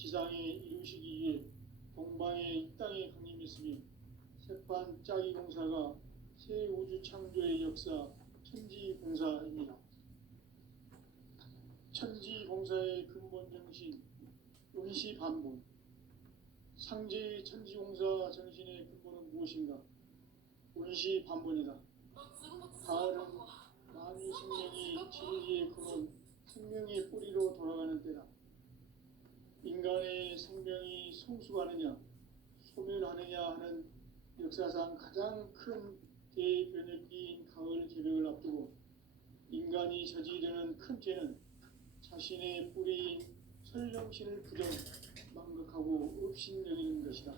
지상에 이루시기 위해 동방에 이 땅에 강림했으며 새판 짜기 공사가 새 우주 창조의 역사 천지공사입니다. 천지공사의 근본 정신 원시반본. 상제의 천지공사 정신의 근본은 무엇인가? 원시반본이다. 가을은 만유 생명이 진리의 근원, 생명의 뿌리로 돌아가는 때다. 인간의 생명이 성숙하느냐, 소멸하느냐 하는 역사상 가장 큰 대변혁기인 가을 개벽을 앞두고 인간이 저지르는 큰 죄는 자신의 뿌리인 설령신을 부정, 망극하고 업신여기는 것이다.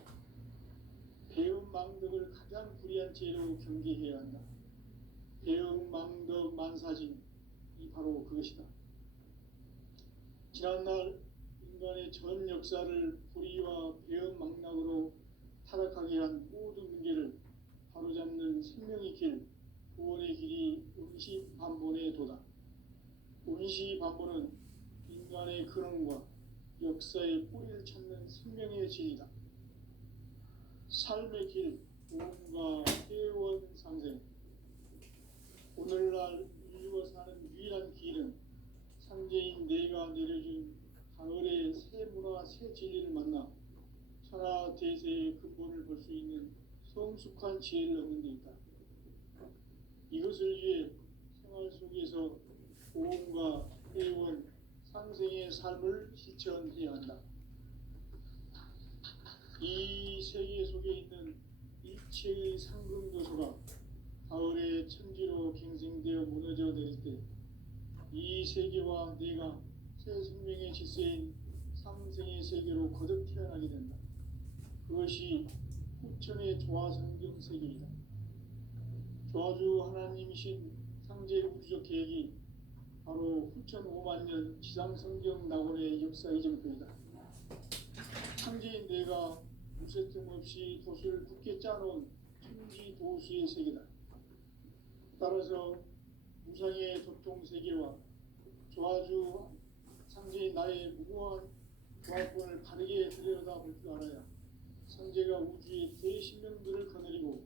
배은망덕을 가장 불의한 죄로 경계해야 한다. 배은망덕 만사진이 바로 그것이다. 지난날 인간의 전 역사를 불의와 배은망락으로 타락하게 한 모든 문제를 바로잡는 생명의 길, 구원의 길이 원시반본의 도다. 원시반본은 인간의 근원과 역사의 뿌리를 찾는 생명의 진리다. 삶의 길, 구원과 회원 상생. 오늘날 인류가 사는 유일한 길은 상제인 내가 내려준 가을의 새 문화, 새 진리를 만나 천하 대세의 근본을 볼 수 있는 성숙한 지혜를 얻는 데 있다. 이것을 위해 생활 속에서 보험과 회원, 상생의 삶을 실천해야 한다. 이 세계 속에 있는 일체의 상금도서가 가을의 천지로 갱생되어 무너져 내릴 때 이 세계와 내가 새 생명의 질서인 상생의 세계로 거듭 태어나게 된다. 그것이 후천의 조화성경 세계이다. 조화주 하나님이신 상제 우주적 계획이 바로 후천 5만 년 지상성경 낙원의 역사 이정표이다. 상제인 내가 무쇠틈 없이 돛을 굳게 짜놓은 천지도수의 세계다. 따라서 무상의 도통 세계와 조화주 상제인 나의 무고한 조화권을 바르게 들여다볼 줄 알아야 상제가 우주의 대신명들을 거느리고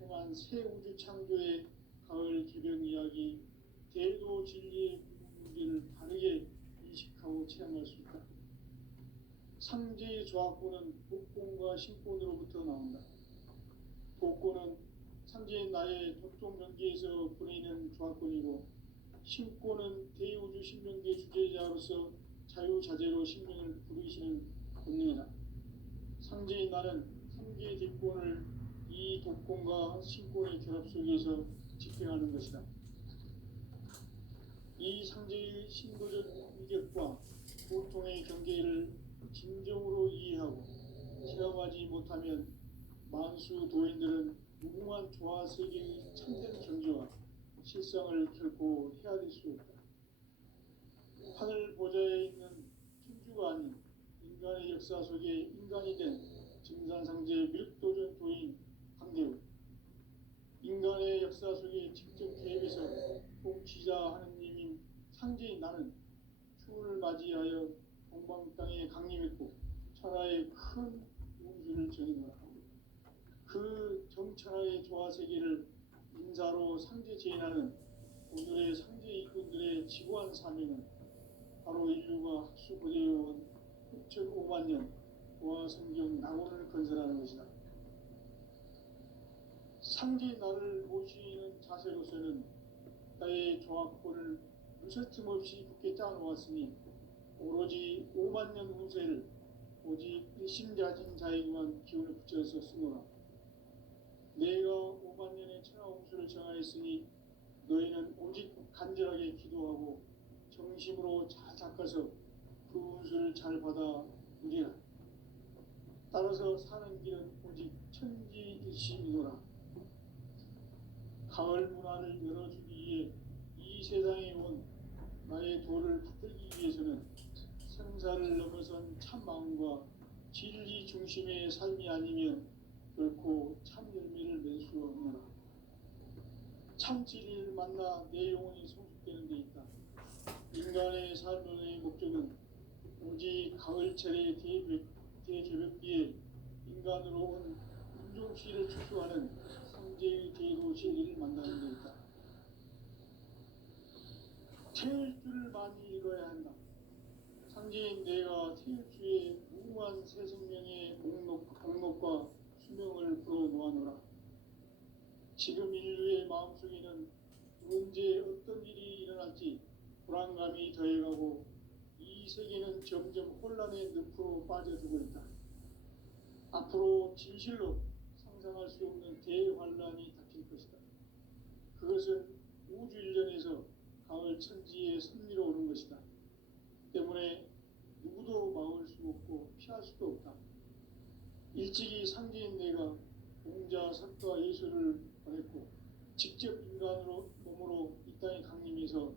행한 새 우주 창조의 가을 개변 이야기, 대도 진리의 문제를 바르게 인식하고 체험할 수 있다. 상제의 조화권은 복권과 신권으로부터 나온다. 복권은 상제인 나의 도통 경계에서 보내는 조화권이고, 신권은 대우주 신명계 주제자로서 자유자재로 신명을 부르시는 본능이다. 상제인 나는 3개의 뒷권을 이 독권과 신권의 결합 속에서 집행하는 것이다. 이 상제의 신도적 위격과 고통의 경계를 진정으로 이해하고 체험하지 못하면 만수 도인들은 무궁한 조화 세계의 참된 경지와 실상을 결코 헤아릴 수 없다. 하늘 보좌에 있는 천주가 아닌 인간의 역사 속에 인간이 된 증산상제 밀도전 도인 강대우, 인간의 역사 속에 직접 개입해서 통치자 하느님인 상제인 나는 추운을 맞이하여 동방 땅에 강림했고 천하의 큰 운수를 정해놓았다. 그 정천하의 조화세계를 인사로 상제 제인하는 오늘의 상제 일꾼들의 지구한 사명은 바로 인류가 학수고대해온 6,5만 년 조화성경 낙원을 건설하는 것이다. 상제 나를 모시는 자세로서는 나의 조화권을 무쇠틈 없이 굳게 짜놓았으니 오로지 5만 년 운세를 오직 일심자진 자에게만 기운을 붙여서 쓰노라. 내가 5만 년의 천하 운수를 정하였으니 너희는 오직 간절하게 기도하고 정심으로 잘 닦아서 그 운수를 잘 받아 누리라. 따라서 사는 길은 오직 천지일심이노라. 가을 문화를 열어주기 위해 이 세상에 온 나의 도를 받들기 위해서는 생사를 넘어선 참 마음과 진리 중심의 삶이 아니면 결코 참 열매를 맺을 수 없노라. 참 진리를 만나 내 영혼이 성숙되는 데 있다. 인간의 삶의 목적은 오직 가을철의 대개벽비에 인간으로 온 운종시를 추수하는 상제의 대도 진리를 만나는 데 있다. 태일주를 많이 읽어야 한다. 상제인 내가 태일주의 무궁한 새 생명의 목록과 수명을 풀어놓아노라. 지금 인류의 마음속에는 언제 어떤 일이 일어날지 불안감이 더해가고 이 세계는 점점 혼란의 늪으로 빠져들고 있다. 앞으로 진실로 상상할 수 없는 대환란이 닥칠 것이다. 그것은 우주 일련에서 가을 천지의 섭리로 오는 것이다. 때문에 누구도 막을 수 없고 피할 수도 없다. 일찍이 상제인 내가 공자, 석가, 예수를 보냈고 직접 인간으로 몸으로 이 땅에 강림해서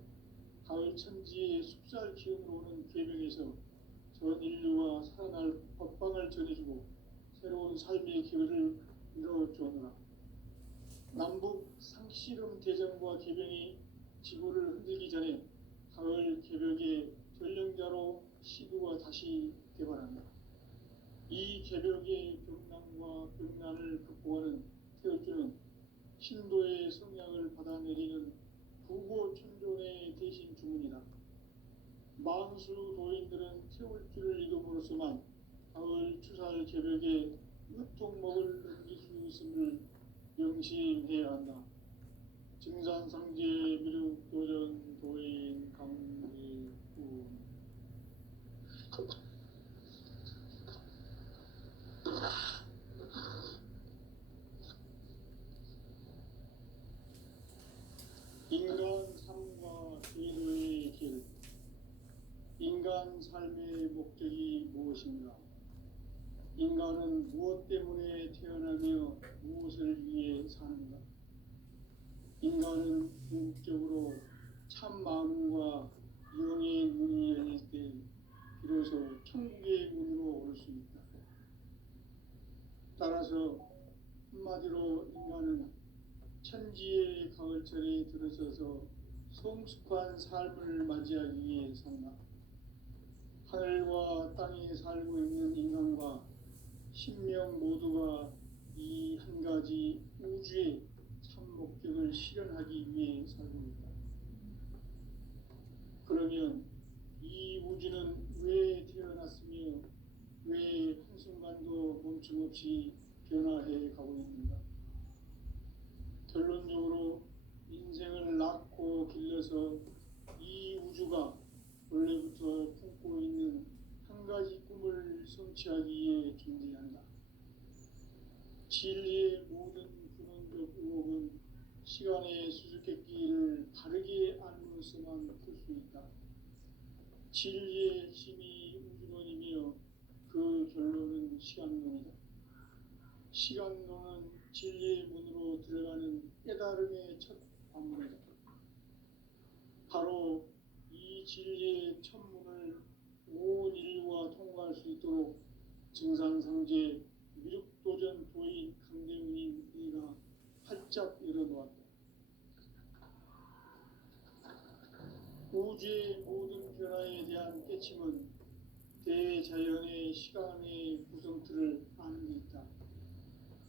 가을 천지의 숲살 기운으로 오는 계명에서 전 인류와 살아날 법방을 전해주고 새로운 삶의 기회를 이뤄주었노라. 남북 상씨름 대전과 계병이 지구를 흔들기 전에 가을 개벽의 전령자로 시구가 다시 개발한다. 이 개벽의 병난과 병난을 극복하는 태울주는 신도의 성향을 받아내리는 부고천존의 대신 주문이다. 만수 도인들은 태울주를 이름으로서만 가을 추살 개벽의 으통목을 넘길 수 있음을 명심해야 한다. 증산상제 미륵도전 도인 강리군. 인간 삶과 제도의 길. 인간 삶의 목적이 무엇인가? 인간은 무엇 때문에 태어나며 무엇을 위해 사는가? 인간은 궁극적으로 참 마음과 영의 문이 열릴 때 비로소 천국의 문으로 올 수 있다. 따라서 한마디로 인간은 천지의 가을철에 들어서서 성숙한 삶을 맞이하기 위해 산다. 하늘과 땅에 살고 있는 인간과 신명 모두가 이 한 가지 우주의 참 목적을 실현하기 위해 살고 있다. 그러면 이 우주는 왜 태어났으며 왜 한순간도 멈춤없이 변화해 가고 있는가? 결론적으로 인생을 낳고 길러서 이 우주가 원래부터 품고 있는 한 가지 꿈을 성취하기 위해 존재한다. 진리의 모든 근원적 의혹은 시간의 수수께끼를 바르게 알므로서만 풀 수 있다. 진리의 핵심이 우주론이며 그 결론은 시간론이다. 시간론은 진리의 문으로 들어가는 깨달음의 첫 관문이다. 바로 이 진리의 첫 문을 온 인류가 통과할 수 있도록 증산상제 미륵도전 도인 강대문인 이가 활짝 열어놓았다. 우주의 모든 변화에 대한 깨침은 대자연의 시간의 구성틀을 아는 데 있다.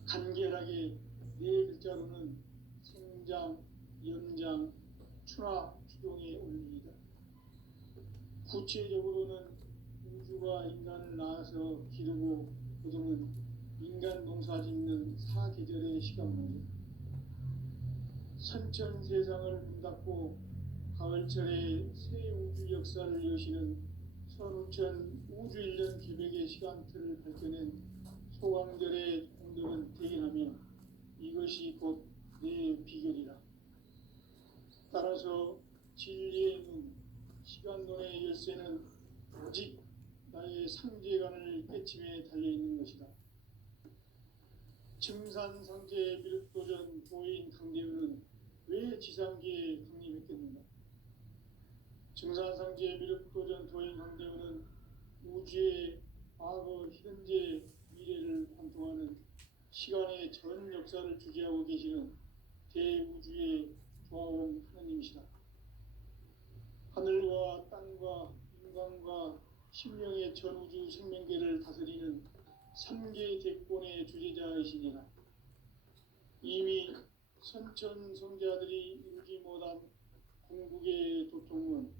간결하게 네 글자로는 생장, 연장, 추나 추동의 원리이다. 구체적으로는 우주가 인간을 낳아서 기르고 거두는 인간 농사 짓는 사계절의 시간문이다. 선천 세상을 문 닫고 가을철에 새 우주 역사를 여시는 선우천 우주일년 기백의 시간틀을 밝혀낸 소강절의 공덕은 대견하며 이것이 곧 내 비결이라. 따라서 진리의 눈, 시간론의 열쇠는 오직 나의 상제관을 깨침에 달려있는 것이다. 증산상제 미륵도전 도인 강대우는 왜 지상계에 강림했겠는가? 증산상제 미륵도전 도인 강대우는 우주의 과거, 현재, 미래를 관통하는 시간의 전 역사를 주재하고 계시는 대우주의 조화원 하느님이시다. 하늘과 땅과 인간과 신명의 전우주 생명계를 다스리는 3개 대권의 주제자이시니라. 이미 선천성자들이 이루지 못한 궁극의 도통은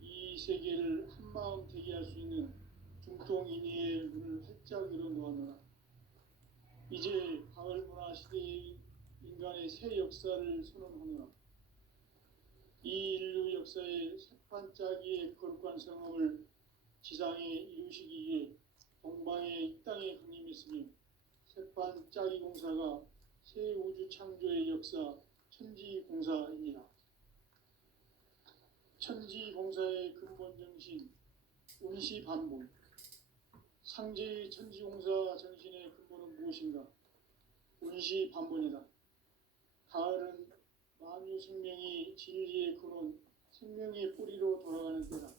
이 세계를 한마음 되게 할 수 있는 중통인의의 문을 활짝 열어놓았노라. 이제 가을 문화 시대의 인간의 새 역사를 선언하노라. 이 인류 역사의 새판짜기의 거룩한 성업을 지상에 이루시기 위해 동방의 이 땅에 강림했으며 새판짜기 공사가 새 우주 창조의 역사 천지공사이니라. 천지공사의 근본 정신 운시반본. 상제의 천지공사 정신의 근본은 무엇인가? 운시반본이다. 가을은 만유 생명이 진리의 근원, 생명의 뿌리로 돌아가는 때다.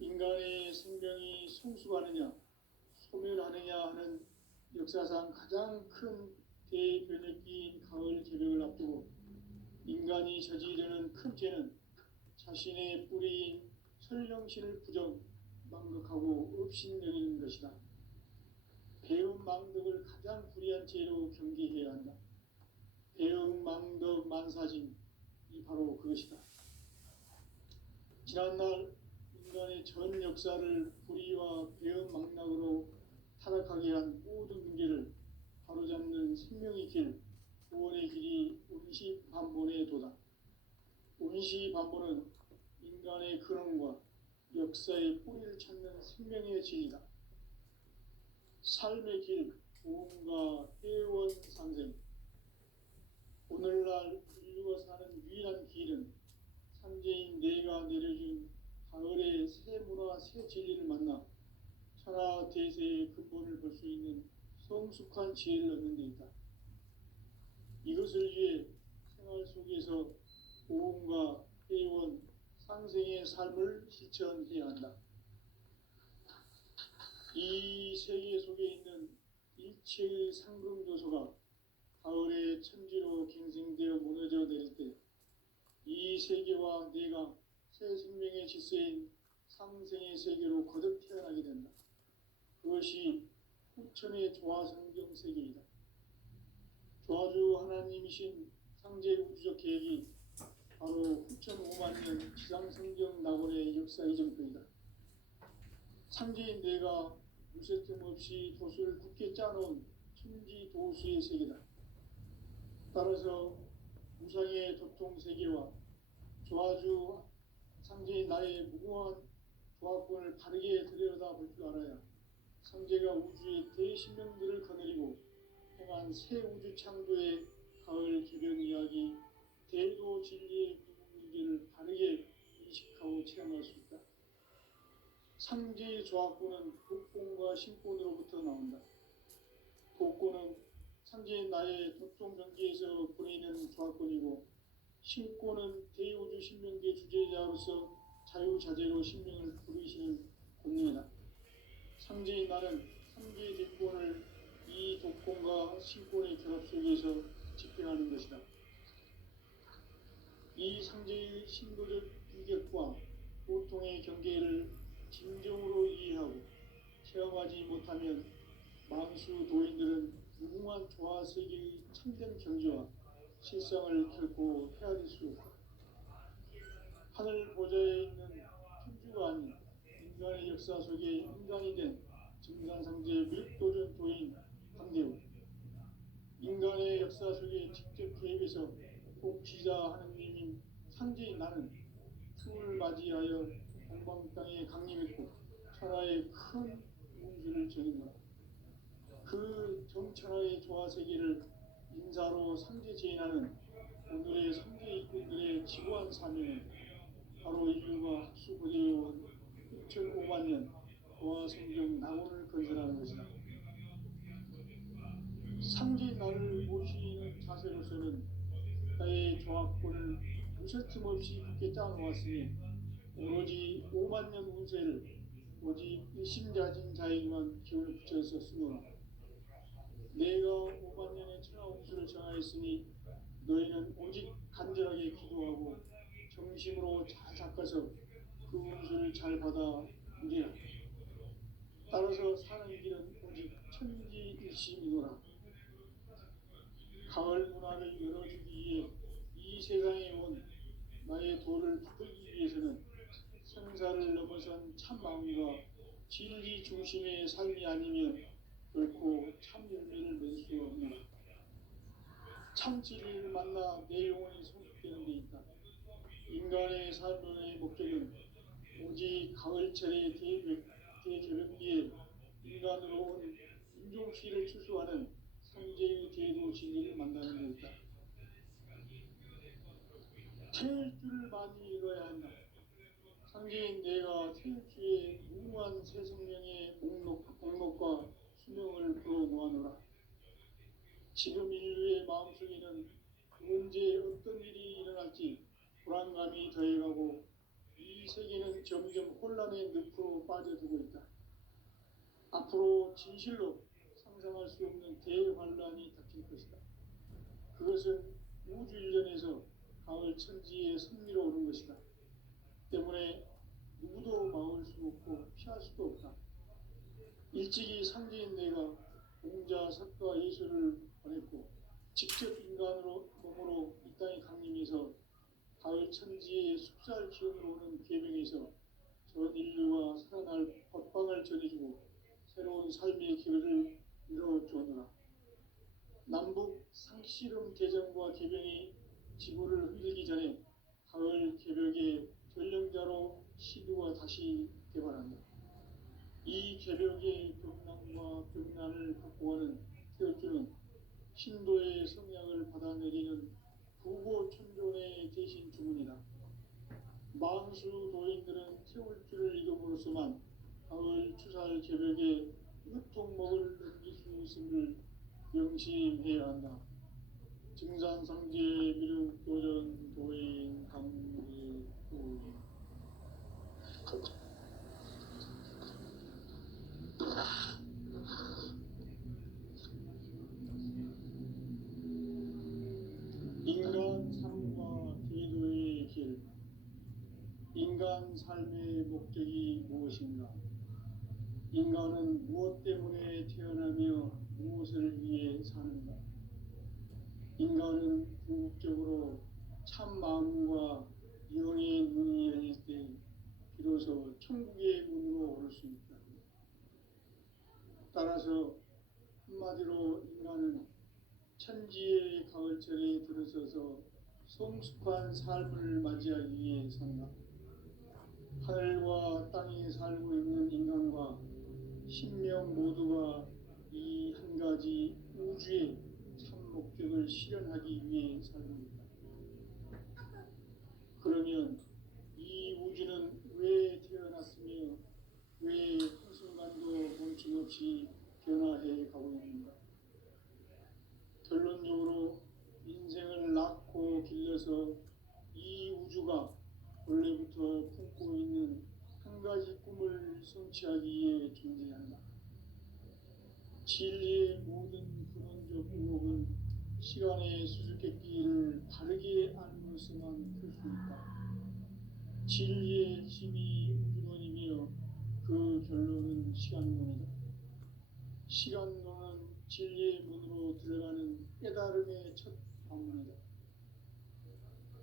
인간의 생명이 성숙하느냐, 소멸하느냐 하는 역사상 가장 큰 대변혁기인 가을 개벽을 앞두고 인간이 저지르는 큰 죄는 자신의 뿌리인 설령신을 부정, 망극하고 업신여기는 것이다. 배음 망덕을 가장 불의한 죄로 경계해야 한다. 배음 망덕 만사진, 이 바로 그것이다. 지난날 인간의 전 역사를 불의와 배음 망락으로 타락하게 한 모든 문제를 바로잡는 생명의 길, 구원의 길이 운시반본의 도다. 운시반본은 인간의 근원과 역사의 뿌리를 찾는 생명의 진리다. 삶의 길, 보험과 회원 상생. 오늘날 인류가 사는 유일한 길은 삼재인 내가 내려준 가을의 새 문화, 새 진리를 만나 천하 대세의 근본을 볼 수 있는 성숙한 지혜를 얻는 데 있다. 이것을 위해 생활 속에서 보험과 회원, 상생의 삶을 실천해야 한다. 이 세계 속에 있는 일체의 상금 요소가 가을의 천지로 갱생되어 무너져 내릴 때 이 세계와 내가 새 생명의 질서인 상생의 세계로 거듭 태어나게 된다. 그것이 후천의 조화성경 세계이다. 조화주 하나님이신 상제 우주적 계획이 바로 후천 5만년 지상성경 낙원의 역사 이정표이다. 상제인 내가 무쇠뜸 없이 도수를 굳게 짜놓은 천지 도수의 세계다. 따라서 무상의 도통 세계와 조화주 상제인 나의 무궁한 조화권을 바르게 들여다볼 줄 알아야 상제가 우주의 대신명들을 거느리고 행한 새 우주 창조의 가을 개변 이야기, 대도 진리의 문제를 바르게 인식하고 체험할 수 있다. 상제의 조화권은 독본과 신본으로부터 나온다. 독본은 상제인 나의 도통 경계에서 보내는 조화권이고, 신권은 대우주 신명계 주제자로서 자유자재로 신명을 부르시는 권능이다. 상제인 나는 3개의 대권을 이 독권과 신권의 결합 속에서 집행하는 것이다. 이 상제의 신도적 유격과 보통의 경계를 진정으로 이해하고 체험하지 못하면 만수 도인들은 무궁한 조화 세계의 참된 경지와 실상을 결코 헤아릴 수 없다. 하늘 보좌에 있는 천주가 아닌 인간의 역사 속에 인간이 된 증산상제 묘도전 도인 강대우. 인간의 역사 속에 직접 개입해서 복지자 하느님인 상제인 나는 틈을 맞이하여 동방 땅에 강림했고 천하의 큰 운수를 정인다. 그 정천하의 조화세계를 인사로 상제 제인하는 오늘의 상제 일꾼들의 지구한 사명은 바로 인류가 학수고대해온 6,500년 조화성경 낙원을 건설하는 것이다. 상제인 나를 모시는 자세로서는 나의 조화권을 무쇠틈 없이 굳게 짜놓았으니 오로지 5만 년 운세를 오직 일심자진 자에게만 기운을 붙여서 쓰노라. 내가 5만 년의 천하 운수를 정하였으니 너희는 오직 간절하게 기도하고 정심으로 잘 닦아서 그 운수를 잘 받아 문제라. 따라서 사는 길은 오직 천지일심이노라. 가을 문화를 열어주기 위해 이 세상에 온 나의 도를 붙들기 위해서는 생사를 넘어선 참 마음과 진리 중심의 삶이 아니면 결코 참 열매를 맺을 수 없노라. 참 진리를 만나 내 영혼이 성숙되는 데 있다. 인간의 삶의 목적은 오직 가을철의 대개벽기에 인간으로 온 인종시를 추수하는 성제의 대도 진리를 만나는 데 있다. 태울 줄을 많이 읽어야 한다. 상제인 내가 태울주의 무궁한 새 생명의 목록과 수명을 풀어 모아노라. 지금 인류의 마음속에는 언제 어떤 일이 일어날지 불안감이 더해가고 이 세계는 점점 혼란의 늪으로 빠져들고 있다. 앞으로 진실로 상상할 수 없는 대환란이 닥칠 것이다. 그것은 우주 일련에서 가을 천지에 선미로 오는 것이다. 때문에 누구도 막을 수 없고 피할 수도 없다. 일찍이 상제인 내가 공자, 석가, 예수를 보냈고 직접 인간으로 몸으로 이 땅에 강림해서 가을 천지의 숲살 기운으로 오는 계명에서 전 인류와 살아날 법방을 전해주고 새로운 삶의 길을 열어주었노라. 남북 상씨름 대전과 개병이 지구를 흔들기 전에 가을 개벽의 전령자로 시두가 다시 개발한다. 이 개벽의 벽난과 벽난을 극복하는 태울주는 신도의 성약을 받아내리는 부고천존의 대신 주문이다. 만수 도인들은 태울주를 이름으로서만 가을 추살 개벽의 으통목을 넘길 수 있음을 명심해야 한다. 증산상제 미륵도전 도인 강리 도인 인간 삶과 기도의 길. 인간 삶의 목적이 무엇인가? 인간은 무엇 때문에 태어나며 무엇을 위해 사는가? 인간은 궁극적으로 참 마음과 영의 눈이 열릴 때 비로소 천국의 문으로 오를 수 있다. 따라서 한마디로 인간은 천지의 가을철에 들어서서 성숙한 삶을 맞이하기 위해 산다. 하늘과 땅에 살고 있는 인간과 신명 모두가 이 한 가지 우주의 참 목적을 실현하기 위해 살고 있다. 그러면 이 우주는 왜 태어났으며 왜 한순간도 멈춤없이 변화해 가고 있는가? 결론적으로 인생을 낳고 길러서 이 우주가 원래부터 품고 있는 한 가지 꿈을 성취하기 위해 존재한다. 진리의 모든 근원적 의혹은 시간의 수수께끼를 바르게 알고서만 풀 수 있다. 진리의 힘이 우주론이며 그 결론은 시간론이다. 시간론은 진리의 문으로 들어가는 깨달음의 첫 방문이다.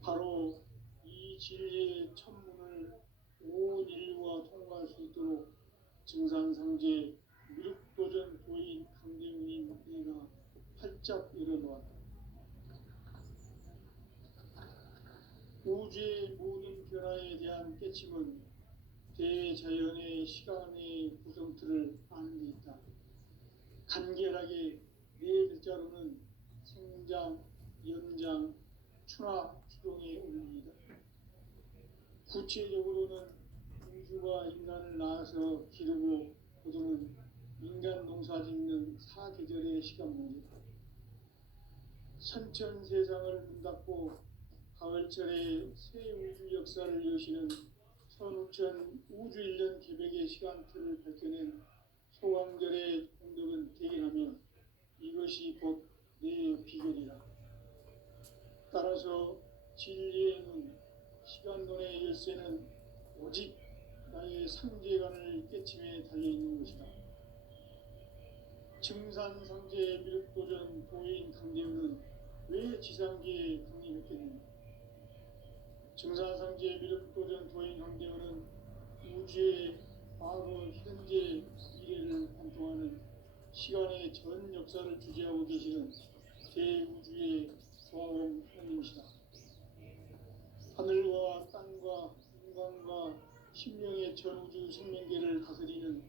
바로 이 진리의 천문을 온 인류가 통과할 수 있도록 증산상제 미륵도전 도인 강대문인 내가 활짝 열어놓았다. 우주의 모든 변화에 대한 깨침은 대자연의 시간의 구성틀을 아는 데 있다. 간결하게 네 글자로는 생장, 연장, 추락, 추동의 원리이다. 구체적으로는 우주가 인간을 낳아서 기르고 거두는 인간 농사 짓는 사계절의 시간 문제다. 선천 세상을 문 닫고 가을철에 새 우주 역사를 여시는 선우천 우주 1년 개벽의 시간틀을 밝혀낸 소강절의 공덕은 대견하며 이것이 곧 내 비결이라. 따라서 진리의 눈, 시간론의 열쇠는 오직 나의 상제관을 깨침에 달려있는 것이다. 증산상제 미륵도전 도인 강대우는 왜 지상계에 강림했겠는가? 증산상제 미륵도전 도인 강대우는 우주의 과거, 현재, 미래를 관통하는 시간의 전 역사를 주재하고 계시는 대우주의 조화로운 하나님이시다. 하늘과 땅과 인간과 신명의 전우주 생명계를 다스리는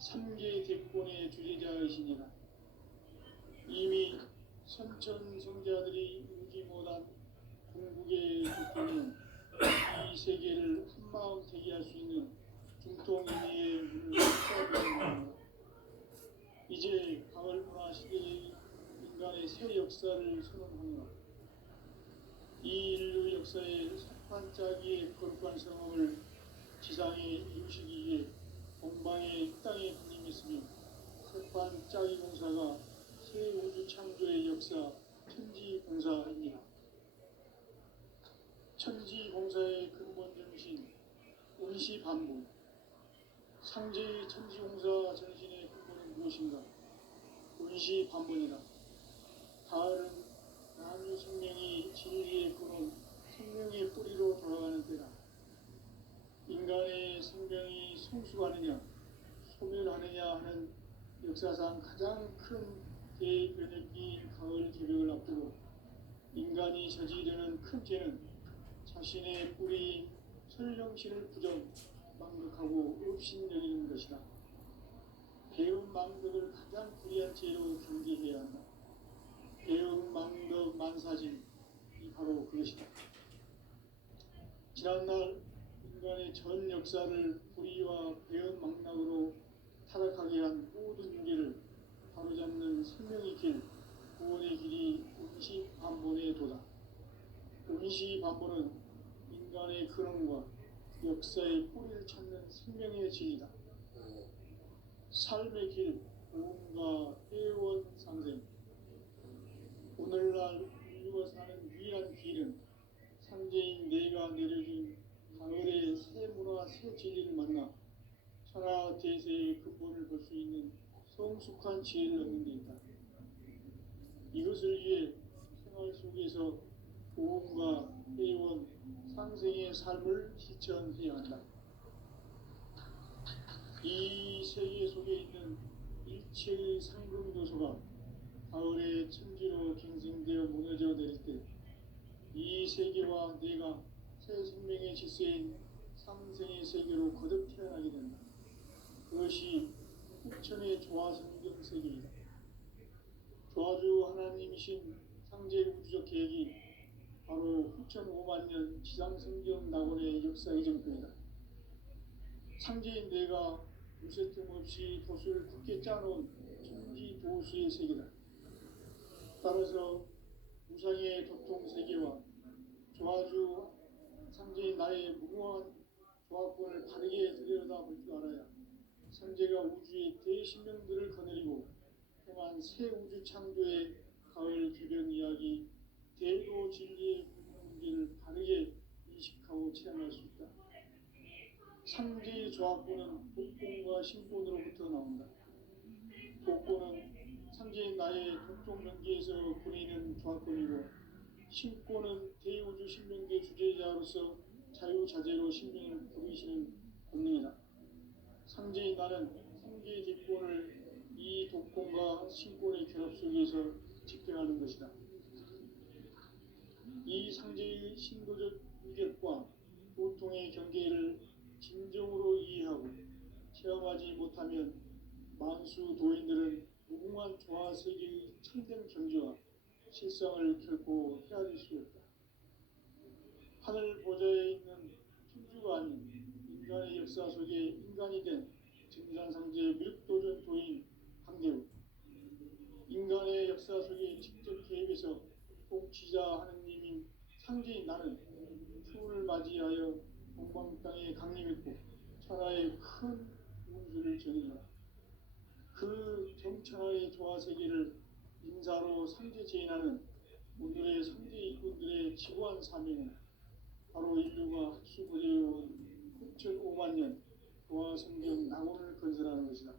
삼계 대권의 주재자이시니라. 이미 선천성자들이 이루지 못한 궁극의 도통은 이 세계를 한마음 되게 할 수 있는 중통인의의 문을 열어주는 이제 가을 문화 시대의 인간의 새 역사를 선언하노라. 이 인류 역사의 석판짜기의 거룩한 성함을 지상에 이루시기 위해 동방의 땅에 강림했으며 석판짜기 공사가 새 우주 창조의 역사 천지공사입니다. 천지공사의 근본 정신 운시반복. 상제의 천지공사 정신의 근본은 무엇인가? 운시반복이다. 가을은 만유 생명이 진리의 근원, 생명의 뿌리로 돌아가는 때다. 인간의 생명이 성숙하느냐, 소멸하느냐 하는 역사상 가장 큰 대변혁기인 가을 개벽을 앞두고 인간이 저지르는 큰 죄는 자신의 뿌리인 설령신을 부정, 망극하고 업신여기는 것이다. 배움 망덕을 가장 불의한 죄로 경계해야 한다. 배움 망덕 만사진이 바로 그것이다. 지난날 인간의 전 역사를 불의와 배움 망락으로 타락하게 한 모든 윤계를 바로잡는 생명의 길, 구원의 길이 운시반본의 도다. 운시반본은 인간의 근원과 역사의 뿌리를 찾는 생명의 진리다. 삶의 길, 보험과 회원 상생. 오늘날 인류가 사는 유일한 길은 상제인 내가 내려준 가을의 새 문화, 새 진리를 만나 천하 대세의 근본을 볼 수 있는 성숙한 지혜를 얻는 데 있다. 이것을 위해 생활 속에서 보험과 회원, 상생의 삶을 실천해야 한다. 이 세계 속에 있는 일체의 상금 요소가 가을의 천지로 갱생되어 무너져 내릴 때 이 세계와 내가 새 생명의 질서인 상생의 세계로 거듭 태어나게 된다. 그것이 후천의 조화성경 세계이다. 조화주 하나님이신 상제 우주적 계획이 바로 후천 5만년 지상성경 낙원의 역사 이정표이다. 상제인 내가 무쇠 틈 없이 도수를 굳게 짜놓은 천지 도수의 세계다. 따라서 무상의 도통 세계와 조화주 상제인 나의 무궁한 조화권을 바르게 들여다볼 줄 알아야 상제가 우주의 대신명들을 거느리고 행한 새 우주 창조의 가을 개변 이야기, 대도 진리의 문제를 바르게 인식하고 체험할 수 있다. 상제의 조화권은 복권과 신권으로부터 나온다. 복권은 상제인 나의 독종 명계에서 보내는 조화권이고, 신권은 대우주 신명계 주제자로서 자유자재로 신명을 부르시는 본능이다. 상제인 나는 상계의 뒷권을 이 독권과 신권의 결합 속에서 집행하는 것이다. 이 상제의 신도적 위력과 보통의 경계를 진정으로 이해하고 체험하지 못하면 만수 도인들은 무궁한 조화 세계의 참된 경지와 실상을 결코 헤아릴 수 없다. 하늘 보좌에 있는 천주가 아닌 인간의 역사 속에 인간이 된 증산상제 미륵도전 도인 강대우. 인간의 역사 속에 직접 개입해서 통치자 하느님인 상제인 나는 추운을 맞이하여 동방 땅에 강림했고 천하의 큰 운수를 전이라. 그 정천하의 조화 세계를 인사로 상제 제인하는 오늘의 상제 일꾼들의 지고한 사명은 바로 인류가 학수고대해온 9,500만 년 도화성경 낙원을 건설하는 것이다.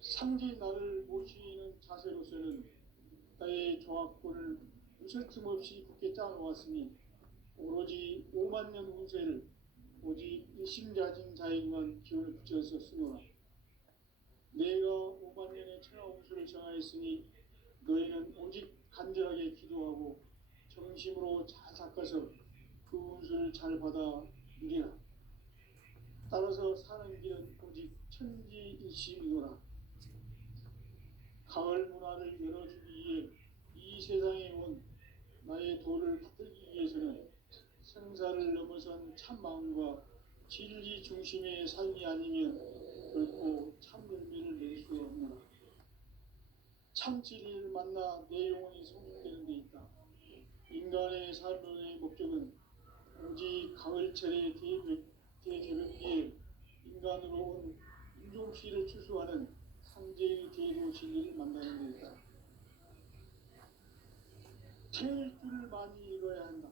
상대의 나를 모시는 자세로서는 나의 종합권을 무슨 틈없이 굳게 짜놓았으니 오로지 5만 년 운세를 오직 일심자진 자에게만 기운을 붙여서 쓰노라. 내가 5만 년의 천하 운수를 정하였으니 너희는 오직 간절하게 기도하고 정심으로 잘 닦아서 그 운수를 잘 받아 누리라. 따라서 사는 길은 오직 천지일심이노라. 가을 문화를 열어주기 위해 이 세상에 온 나의 도를 받들기 위해서는 생사를 넘어선 참 마음과 진리 중심의 삶이 아니면 결코 참 열매를 낼 수 없노라. 참 진리를 만나 내 영혼이 성숙되는 데 있다. 인간의 삶의 목적은 오직 가을철의 대개벽기에 인간으로 온 인종시를 추수하는 상제의 대도 진리를 만나는 데 있다. 태일주를 많이 읽어야 한다.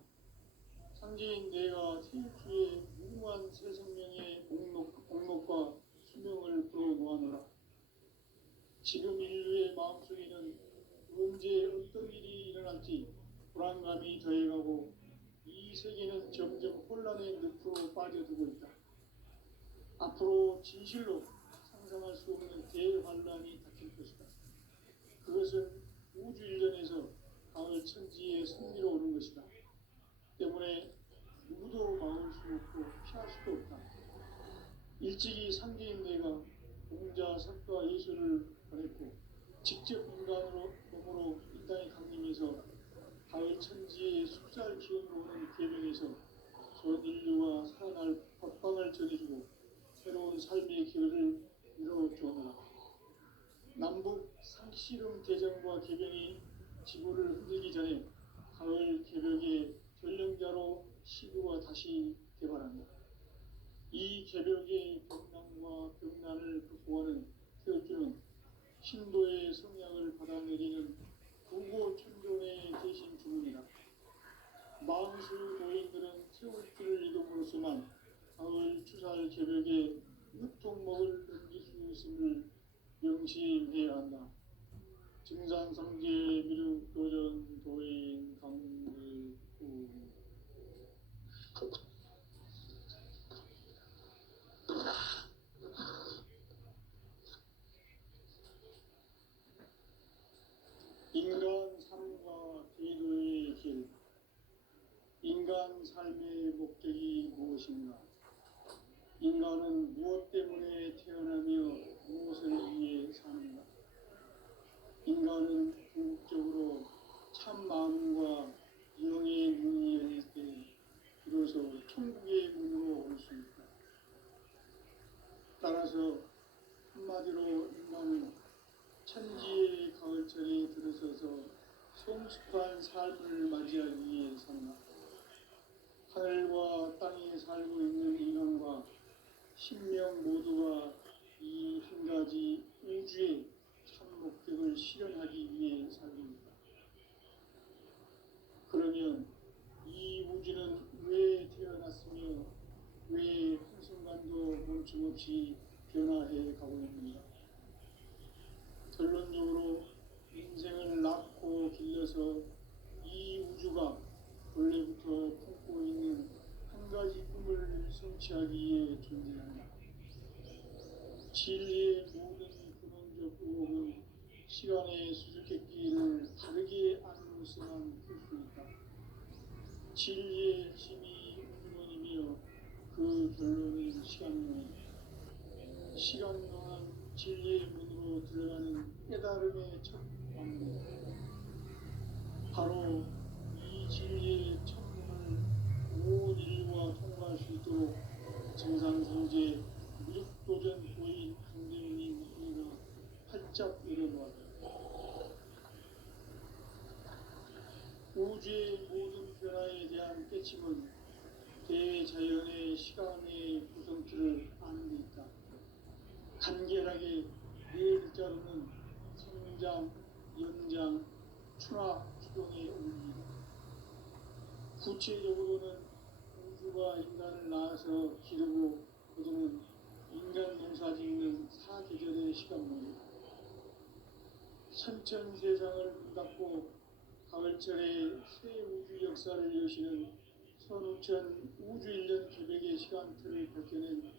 상제인 내가 태일주의 무궁한 새 생명의 목록과 수명을 불어놓아노라. 지금 인류의 마음속에는 언제 어떤 일이 일어날지 불안감이 더해가고 이 세계는 점점 혼란의 늪으로 빠져들고 있다. 앞으로 진실로 상상할 수 없는 대환란이 닥칠 것이다. 그것은 우주 일전에서 가을 천지의 승리로 오는 것이다. 때문에 누구도 막을 수 없고 피할 수도 없다. 일찍이 상제인 내가 공자, 석가, 예수를 보냈고 직접 인간으로 몸으로 이 땅에 강림해서 가을 천지의 숫살 기운으로 오는 계명에서 전 인류가 살아날 법방을 전해주고 새로운 삶의 길을 이뤄주어라. 남북 상씨름 대전과 개변이 지구를 흔들기 전에 가을 개벽의 전령자로 시구가 다시 개발한다. 이 개벽의 병난과 병난을 극복하는 태어주는 신도의 성약을 받아내리는 구고 천존의 대신 주문이다. 망수 노인들은 태울주를 이름으로서만 가을 추살 개벽에 육통목을 넘길 수 있음을 명심해야 한다. 증산상제 미륵도전 도인 강불구 인간 삶과 기도의 길. 인간 삶의 목적이 무엇인가? 인간은 무엇 때문에 태어나며 무엇을 위해 사는가? 인간은 궁극적으로 참 마음과 영의 눈이 열릴 때 비로소 천국의 문으로 올 수 있다. 따라서 한마디로 인간은 천지의 가을철에 들어서서 성숙한 삶을 맞이하기 위해 산다. 하늘과 땅에 살고 있는 인간과 신명 모두가 이 한 가지 우주의 참 목적을 실현하기 위해 살립니다. 그러면 이 우주는 왜 태어났으며 왜 한순간도 멈춤없이 변화해 가고 있는가? 결론적으로 인생을 낳고 길러서 이 우주가 원래부터 품고 있는 한 가지 꿈을 성취하기 위해 존재한다. 진리의 모든 근원적 의혹은 시간의 수수께끼를 다르게 안으로서만 풀 수 있다. 진리의 힘이 우주론이며 그 결론은 시간론이다. 시간론은 진리의 문으로 들어가는 깨달음의 첫 방문. 바로 이 진리의 첫문을 온 인류가 통과할 수 있도록 정상성제 미륵도전 도인 강대우님 우리가 활짝 열어놓았다. 우주의 모든 변화에 대한 깨침은 대자연의 시간의 구성틀을 아는 데 있다. 간결하게 네 글자로는 성장, 연장, 추나, 추동의 원리이다. 구체적으로는 우주가 인간을 인간을 낳아서 기르고 거두는 인간 농사 짓는 사계절의 시간물이 선천 세상을 문닫고 가을철에 새 우주 역사를 여시는 선우천 우주일년 개백의 시간틀을 밝혀낸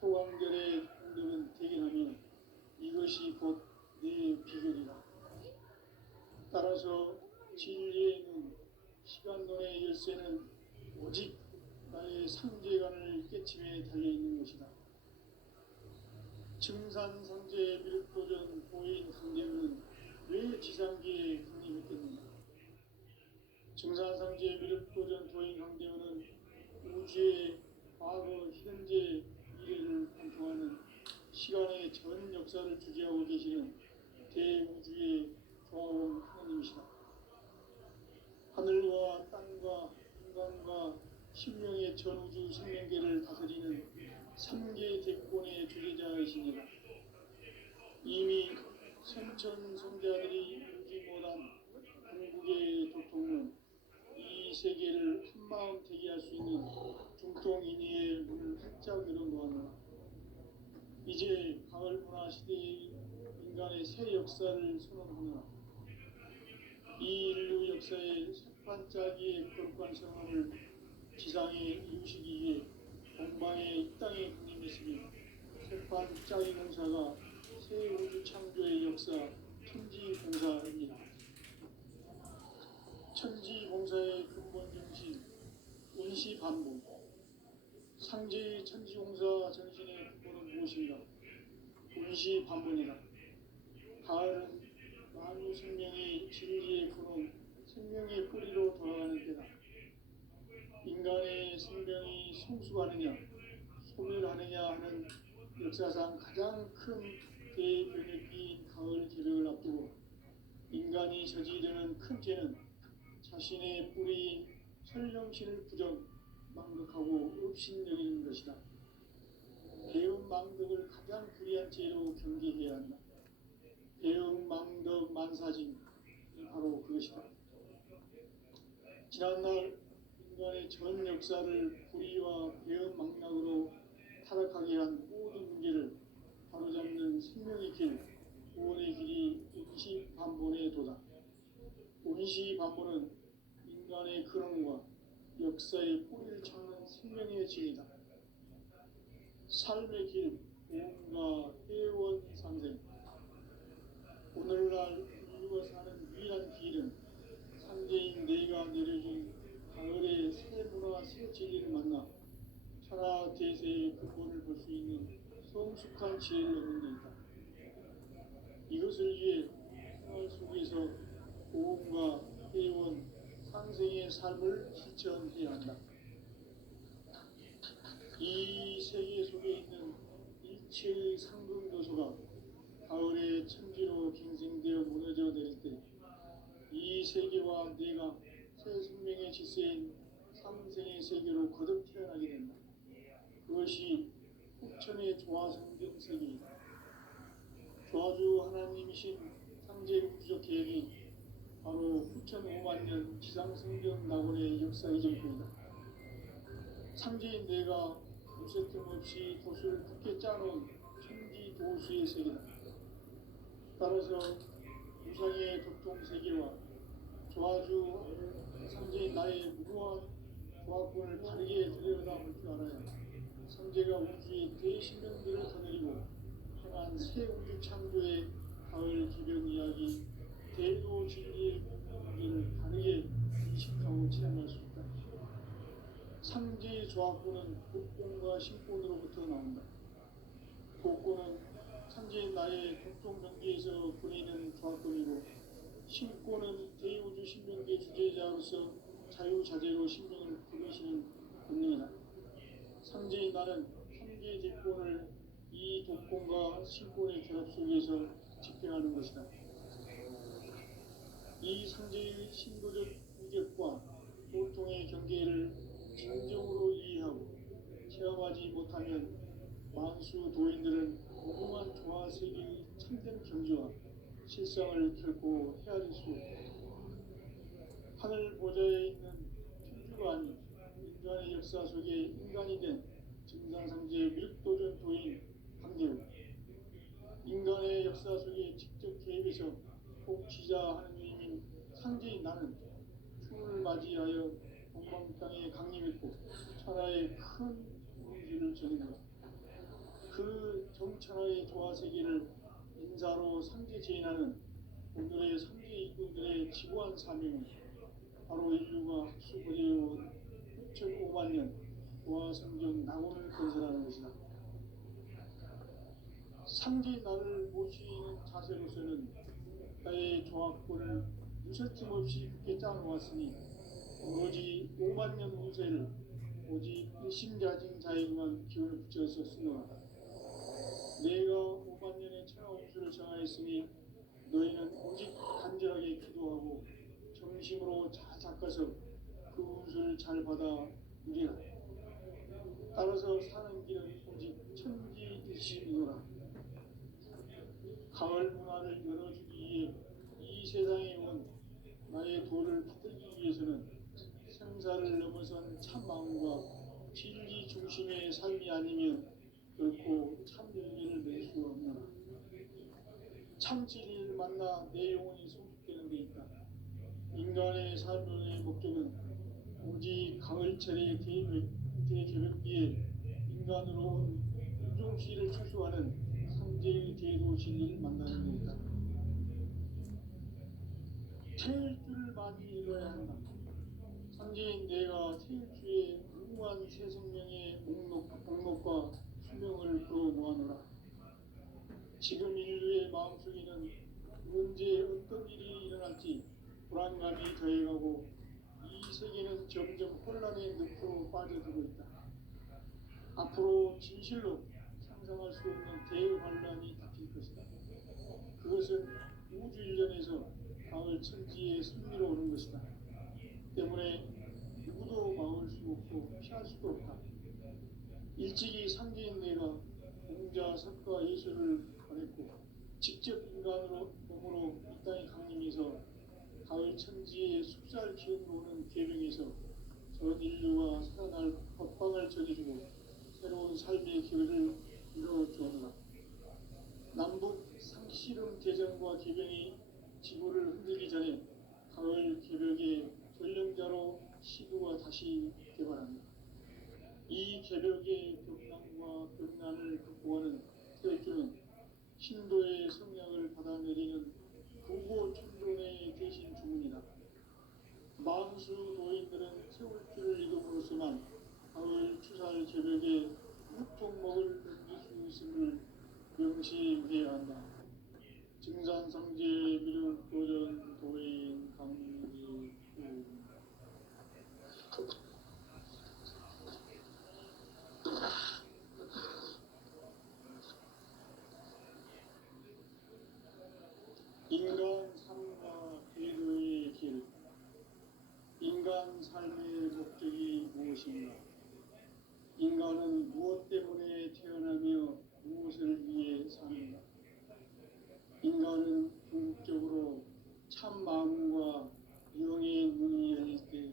소강결의 공덕은 대견하며 이것이 곧 내 비결이다. 따라서 진리의 눈, 시간론의 열쇠는 오직 나의 상제관을 깨침에 달려있는 것이다. 증산상제의 미륵도전 보인 강대우는 왜 지상기에 강림했겠는가? 증산상제의 미륵도전 도인 강대우는 우주의 과거, 현재, 미래를 관통하는 시간의 전 역사를 주재하고 계시는 대우주의 조화원 하나님이시다. 하늘과 땅과 인간과 신명의 전우주 생명계를 다스리는 3개 대권의 주재자이시니라. 이미 선천성자들이 울지 못한 궁극의 도통은 이 세계를 한마음 되게 할 수 있는 중통인의의 문을 활짝 열어놓았노라. 이제 가을 문화 시대의 인간의 새 역사를 선언하노라. 이 인류 역사의 색반짜기의 거룩한 성함을 지상에 이루시기 위해 동방의 이 땅에 군림했으니 색반짜기 공사가 새 우주 창조의 역사 천지공사입니다. 천지공사의 근본 정신 운시반복. 상제의 천지공사 정신의 근본은 무엇인가? 운시반복이다. 가을은 만유 생명의 진리의 근원, 생명의 뿌리로 돌아가는 때다. 인간의 생명이 성숙하느냐, 소멸하느냐 하는 역사상 가장 큰 대변혁기인 가을 개벽을 앞두고 인간이 저지르는 큰 죄는 자신의 뿌리인 설령신을 부정, 망덕하고 업신여기는 것이다. 배은망덕을 가장 불의한 죄로 경계해야 한다. 배은망덕 만사진, 바로 그것이다. 지난날 인간의 전 역사를 불의와 배은망락으로 타락하게 한 모든 문제를 바로잡는 생명의 길, 구원의 길이 운시반본의 도다. 운시반본은 인간의 근원과 역사의 뿌리를 찾는 생명의 진이다. 삶의 길, 보험과 회원 상생. 오늘날 인류가 사는 유일한 길은 상제인 내가 내려준 가을의 새 문화, 새 진리를 만나 천하 대세의 근본을 볼 수 있는 성숙한 지혜를 얻는 데 있다. 이것을 위해 생활 속에서 보험과 회원, 상생의 삶을 실천해야 한다. 이 세계 속에 있는 일체의 상금 요소가 가을의 천지로 갱생되어 무너져 내릴 때 이 세계와 내가 새 생명의 질서인 상생의 세계로 거듭 태어나게 된다. 그것이 후천의 조화성경 세계이다. 조화주 하나님이신 상제 우주적 계획이 바로 후천 5만 년 지상성경 낙원의 역사 이전부이다. 상제인 내가 무쇠 틈 없이 도수를 굳게 짜놓은 천지 도수의 세계다. 따라서 우상의 도통 세계와 조화주 상제인 나의 무모한 조화권을 다르게 들여다볼 줄 알아야 상제가 우주의 대신명들을 거느리고 행한 새 우주 창조의 가을 기병 이야기, 대도 진리의 문제를 다르게 인식하고 지향할 수 있다. 상제의 조화권은 복권과 신권으로부터 나온다. 복권은 상제인 나의 도통 경계에서 보내는 조화권이고 신권은 대우주 신명계 주제자로서 자유자재로 신명을 부르시는 권능이다. 상제인 나는 3개의 대권을 이 독권과 신권의 결합 속에서 집행하는 것이다. 이 상제의 신도적 위격과 도통의 경계를 진정으로 이해하고 체험하지 못하면 만수 도인들은 무궁한 조화세계의 참된 경지와 실상을 결코 헤아릴 수 없다. 하늘 보좌에 있는 천주가 아닌 인간의 역사 속에 인간이 된 증산상제 미륵도전 도인 강대우, 인간의 역사 속에 직접 개입해서 복지자하는 이민 상제인 나는 춤을 맞이하여 동방땅에 강림했고 천하의 큰 우주를 전했노라. 그 정천하의 조화세계를 인사로 상제 제인하는 오늘의 상제 일꾼들의 지구한 사명은 바로 인류가 학수고대해온 6,500만 년 조화성경 낙원을 건설하는 것이다. 상제인 나를 모시는 자세로서는 나의 조합권을 무설짐 없이 굳게 짜놓았으니 오로지 5만 년 운세를 오직 일심자진 자에게만 기운을 붙여서 쓰노라. 내가 5만 년의 천하 운수를 정하였으니 너희는 오직 간절하게 기도하고 정심으로 잘 닦아서 그 운수를 잘 받아 누리라. 따라서 사는 길은 오직 천지일심이노라. 가을 문화를 열어주기 위해 이 세상에 온 나의 도를 받들기 위해서는 생사를 넘어선 참마음과 진리 중심의 삶이 아니면 결코 참 열매를 낼 수 없노라. 참 진리를 만나 내 영혼이 성숙되는 데 있다. 인간의 삶의 목적은 오직 가을철의 대개벽기에 인간으로 온 윤종씨를 추수하는 상제의 대도 진리를 만나는 데 있다. 태일 줄을 많이 읽어야 한다. 상제인 내가 태일주의 무궁한 새 생명의 목록과 수명을 풀어 모아노라. 지금 인류의 마음속에는 언제 어떤 일이 일어날지 불안감이 더해가고 이 세계는 점점 혼란의 늪으로 빠져들고 있다. 앞으로 진실로 상상할 수 없는 대환란이 닥칠 것이다. 그것은 우주 일련에서 가을 천지의 승리로 오는 것이다. 때문에 누구도 막을 수 없고 피할 수도 없다. 일찍이 상제인 내가 공자, 석가, 예수를 보냈고 직접 인간으로 몸으로 이 땅에 강림해서 가을 천지의 숲살 기운으로 오는 계명에서 전 인류가 살아날 법방을 전해주고 새로운 삶의 기회를 이뤄주었노라. 남북 상씨름 대전과 개병이 지구를 흔들기 전에 가을 개벽의 전령자로 시구가 다시 개발합니다. 이 개벽의 벽난과 벽난을 극복하는 태일주는 신도의 성약을 받아내리는 구고천존의 대신 주문이다. 만수 노인들은 태울주를 이름으로서만 가을 추살 개벽에 우통목을 넘길 수 있음을 명시해야 한다. 증산상제 미륵도전 도인 강리구 인간 삶과 배도의 길. 인간 삶의 목적이 무엇인가? 인간은 무엇 때문에 태어나며 무엇을 위해 사는가? 인간은 궁극적으로 참 마음과 영의 문이 열릴 때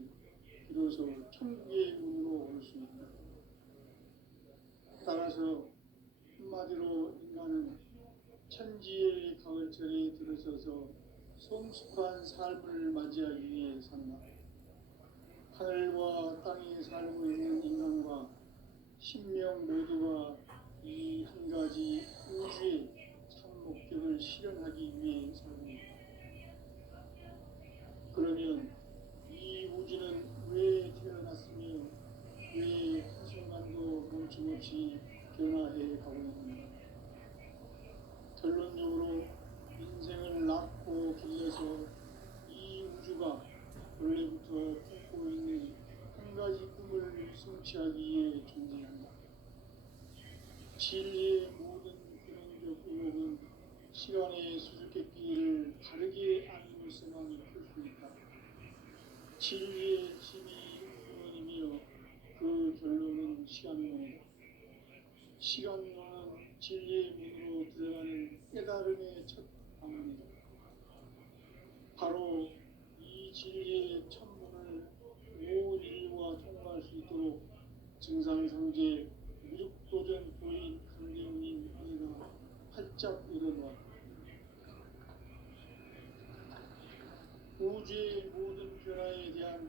비로소 천국의 문으로 올 수 있다. 따라서 한마디로 인간은 천지의 가을철에 들어서서 성숙한 삶을 맞이하기 위해 산다. 하늘과 땅에 살고 있는 인간과 신명 모두가 이 한 가지 우주의 참 목적을 실현하기 위해 살고 있다. 그러면 이 우주는 왜 태어났으며 왜 한순간도 멈춤없이 변화해 가고 있는가? 결론적으로 인생을 낳고 길러서 이 우주가 원래부터 품고 있는 한 가지 꿈을 성취하기 위해 존재한다. 진리의 모든 근원적 의혹은 시간의 수수께끼를 다르게 아님으로서만 풀 수 있다. 진리의 힘이 근원이며 그 결론은 시간론이다. 시간론은 진리의 문으로 들어가는 깨달음의 첫 방문이다. 바로 이 진리의 천문을 온 인류가 통과하는 살아갈 수 있도록 증상상제 무육도전 보인 강대훈님 은혜가 활짝 일어나 우주의 모든 변화에 대한